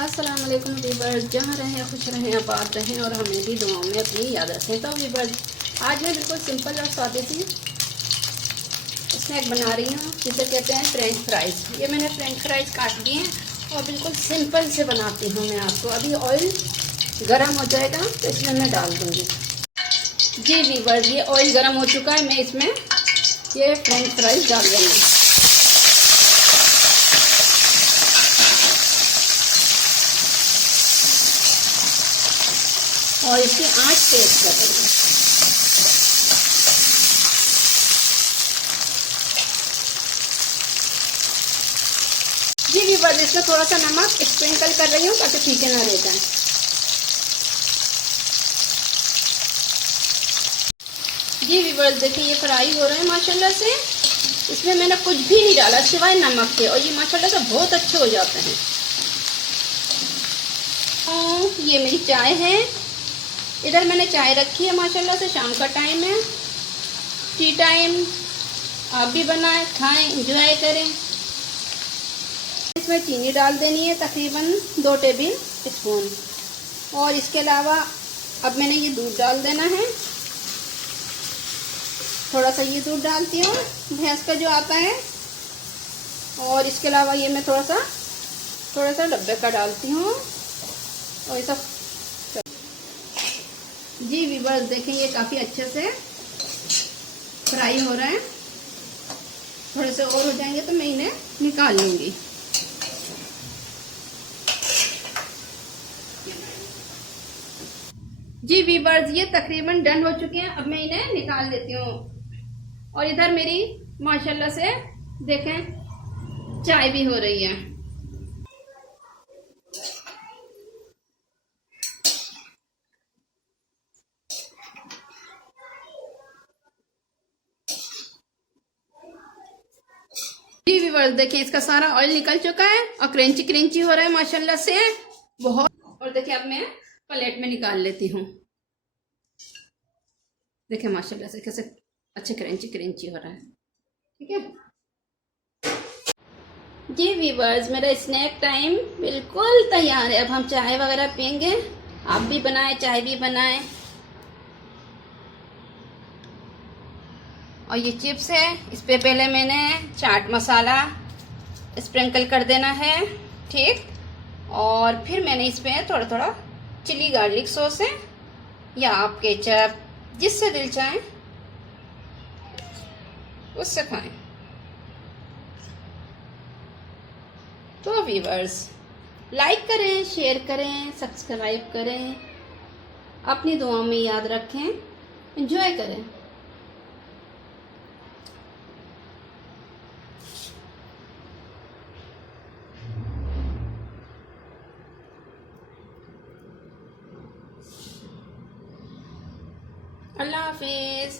अस्सलाम वालेकुम वीवर्स, जहाँ रहें खुश रहें, आबाद रहें और हमें भी दुआओं में अपनी याद रखें। तो वीवर्स, आज मैं बिल्कुल सिंपल और सादे सी स्नैक बना रही हूँ जिसे कहते हैं फ्रेंच फ्राइज़। ये मैंने फ्रेंच फ्राइज़ काट दिए हैं और बिल्कुल सिंपल से बनाती हूँ मैं आपको। अभी ऑयल गर्म हो जाएगा तो इसमें मैं डाल दूँगी। जी वीवर्स, ये ऑयल गर्म हो चुका है, मैं इसमें ये फ्रेंच फ्राइज़ डाल दूँगी। और इसकी आंच तेज कर देंगे। जी वीवर्स, इसमें थोड़ा सा नमक स्प्रिंकल कर रही हूँ ताकि फीके ना रह जाए। जी वीवर्स, देखिए ये फ्राई हो रहे हैं माशाल्लाह से। इसमें मैंने कुछ भी नहीं डाला सिवाय नमक के और ये माशाल्लाह से बहुत अच्छे हो जाते हैं। ये मेरी चाय है, इधर मैंने चाय रखी है माशाल्लाह से। शाम का टाइम है, टी टाइम। आप भी बनाएं, खाएं, एंजॉय करें। इसमें चीनी डाल देनी है तकरीबन 2 टेबल स्पून। और इसके अलावा अब मैंने ये दूध डाल देना है। थोड़ा सा ये दूध डालती हूँ, भैंस का जो आता है। और इसके अलावा ये मैं थोड़ा सा डब्बे का डालती हूँ और ये सब। जी वीवर्स, देखें ये काफ़ी अच्छे से फ्राई हो रहे हैं। थोड़े से और हो जाएंगे तो मैं इन्हें निकाल लूँगी। जी वीवर्स, ये तकरीबन डन हो चुके हैं। अब मैं इन्हें निकाल देती हूँ। और इधर मेरी माशाल्लाह से देखें चाय भी हो रही है। जी व्यूअर्स, देखिए इसका सारा ऑयल निकल चुका है और क्रंची क्रंची हो रहा है माशाल्लाह से बहुत। और देखिए अब मैं प्लेट में निकाल लेती हूँ। देखिए माशाल्लाह से कैसे अच्छे क्रंची क्रंची हो रहा है। ठीक है जी व्यूअर्स, मेरा स्नैक टाइम बिल्कुल तैयार है। अब हम चाय वगैरह पियेंगे। आप भी बनाएं, चाय भी बनाएं। और ये चिप्स है, इस पे पहले मैंने चाट मसाला स्प्रिंकल कर देना है। ठीक, और फिर मैंने इस पे थोड़ा थोड़ा चिली गार्लिक सॉस है या आप केचप, जिससे दिल चाहे उससे खाएं। तो व्यूअर्स, लाइक करें, शेयर करें, सब्सक्राइब करें, अपनी दुआओं में याद रखें, एंजॉय करें। अल्लाह हाफिज।